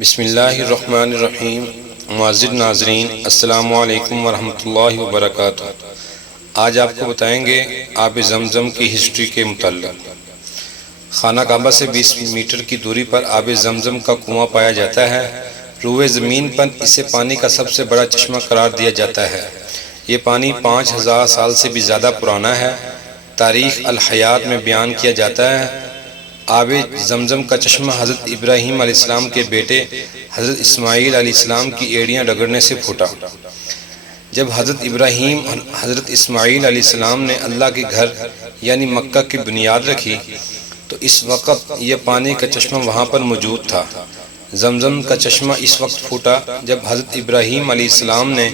بسم اللہ الرحمن الرحیم۔ معزز ناظرین، السلام علیکم ورحمۃ اللہ وبرکاتہ۔ آج آپ کو بتائیں گے آب زمزم کی ہسٹری کے متعلق۔ خانہ کعبہ سے 20 میٹر کی دوری پر آب زمزم کا کنواں پایا جاتا ہے۔ روئے زمین پر اسے پانی کا سب سے بڑا چشمہ قرار دیا جاتا ہے۔ یہ پانی 5000 سال سے بھی زیادہ پرانا ہے۔ تاریخ الحیات میں بیان کیا جاتا ہے آب زمزم کا چشمہ حضرت ابراہیم علیہ السلام کے بیٹے حضرت اسماعیل علیہ السلام کی ایڑیاں رگڑنے سے پھوٹا۔ جب حضرت ابراہیم اور حضرت اسماعیل علیہ السلام نے اللہ کے گھر یعنی مکہ کی بنیاد رکھی تو اس وقت یہ پانی کا چشمہ وہاں پر موجود تھا۔ زمزم کا چشمہ اس وقت پھوٹا جب حضرت ابراہیم علیہ السلام نے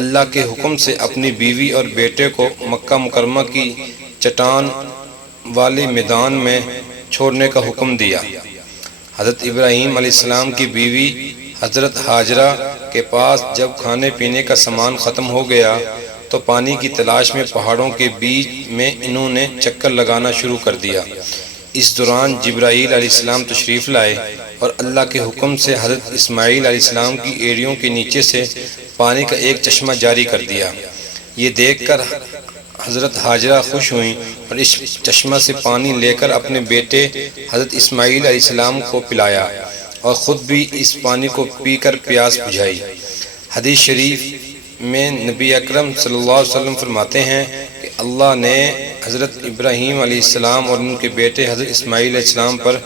اللہ کے حکم سے اپنی بیوی اور بیٹے کو مکہ مکرمہ کی چٹان والے میدان میں چھوڑنے کا حکم دیا۔ حضرت ابراہیم علیہ السلام کی بیوی حضرت ہاجرہ کے پاس جب کھانے پینے کا سامان ختم ہو گیا تو پانی کی تلاش میں پہاڑوں کے بیچ میں انہوں نے چکر لگانا شروع کر دیا۔ اس دوران جبرائیل علیہ السلام تشریف لائے اور اللہ کے حکم سے حضرت اسماعیل علیہ السلام کی ایڑیوں کے نیچے سے پانی کا ایک چشمہ جاری کر دیا۔ یہ دیکھ کر حضرت ہاجرہ خوش ہوئیں اور اس چشمہ سے پانی لے کر اپنے بیٹے حضرت اسماعیل علیہ السلام کو پلایا اور خود بھی اس پانی کو پی کر پیاس بجھائی۔ حدیث شریف میں نبی اکرم صلی اللہ علیہ وسلم فرماتے ہیں کہ اللہ نے حضرت ابراہیم علیہ السلام اور ان کے بیٹے حضرت اسماعیل علیہ السلام پر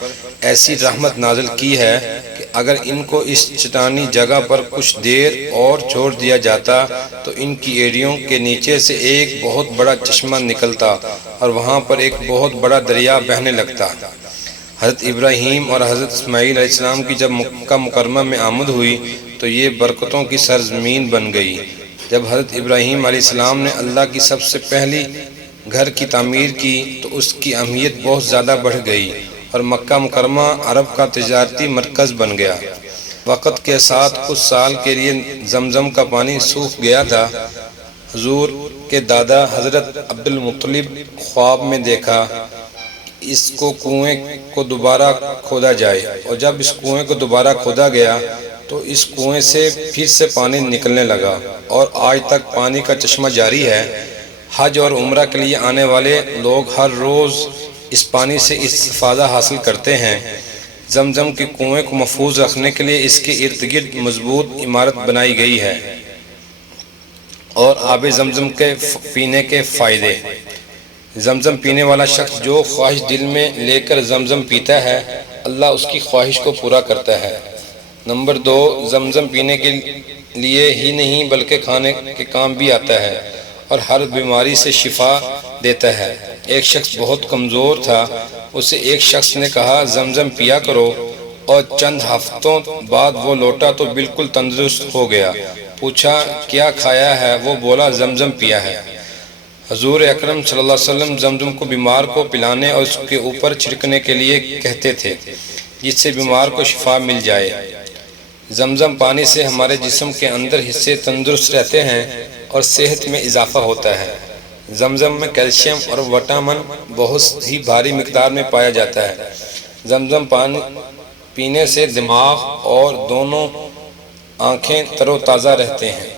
ایسی رحمت نازل کی ہے کہ اگر ان کو اس چٹانی جگہ پر کچھ دیر اور چھوڑ دیا جاتا تو ان کی ایڑیوں کے نیچے سے ایک بہت بڑا چشمہ نکلتا اور وہاں پر ایک بہت بڑا دریا بہنے لگتا۔ حضرت ابراہیم اور حضرت اسماعیل علیہ السلام کی جب مکہ مکرمہ میں آمد ہوئی تو یہ برکتوں کی سرزمین بن گئی۔ جب حضرت ابراہیم علیہ السلام نے اللہ کی سب سے پہلی گھر کی تعمیر کی تو اس کی اہمیت بہت زیادہ بڑھ گئی اور مکہ مکرمہ عرب کا تجارتی مرکز بن گیا۔ وقت کے ساتھ کچھ سال کے لیے زمزم کا پانی سوکھ گیا تھا۔ حضور کے دادا حضرت عبد المطلب خواب میں دیکھا اس کنویں کو دوبارہ کھودا جائے، اور جب اس کنویں کو دوبارہ کھودا گیا تو اس کنویں سے پھر سے پانی نکلنے لگا اور آج تک پانی کا چشمہ جاری ہے۔ حج اور عمرہ کے لیے آنے والے لوگ ہر روز اس پانی سے استفادہ حاصل کرتے ہیں۔ زمزم کے کنویں کو محفوظ رکھنے کے لیے اس کے ارد گرد مضبوط عمارت بنائی گئی ہے۔ اور آب زمزم کے پینے کے فائدے۔ زمزم پینے والا شخص جو خواہش دل میں لے کر زمزم پیتا ہے اللہ اس کی خواہش کو پورا کرتا ہے۔ نمبر 2، زمزم پینے کے لیے ہی نہیں بلکہ کھانے کے کام بھی آتا ہے اور ہر بیماری سے شفا دیتا ہے۔ ایک شخص بہت کمزور تھا، اسے ایک شخص نے کہا زمزم پیا کرو، اور چند ہفتوں بعد وہ لوٹا تو بالکل تندرست ہو گیا۔ پوچھا کیا کھایا ہے؟ وہ بولا زمزم پیا ہے۔ حضور اکرم صلی اللہ علیہ وسلم زمزم کو بیمار کو پلانے اور اس کے اوپر چھڑکنے کے لیے کہتے تھے جس سے بیمار کو شفا مل جائے۔ زمزم پانی سے ہمارے جسم کے اندر حصے تندرست رہتے ہیں اور صحت میں اضافہ ہوتا ہے۔ زمزم میں کیلشیم اور وٹامن بہت ہی بھاری مقدار میں پایا جاتا ہے۔ زمزم پانی پینے سے دماغ اور دونوں آنکھیں تر و تازہ رہتے ہیں۔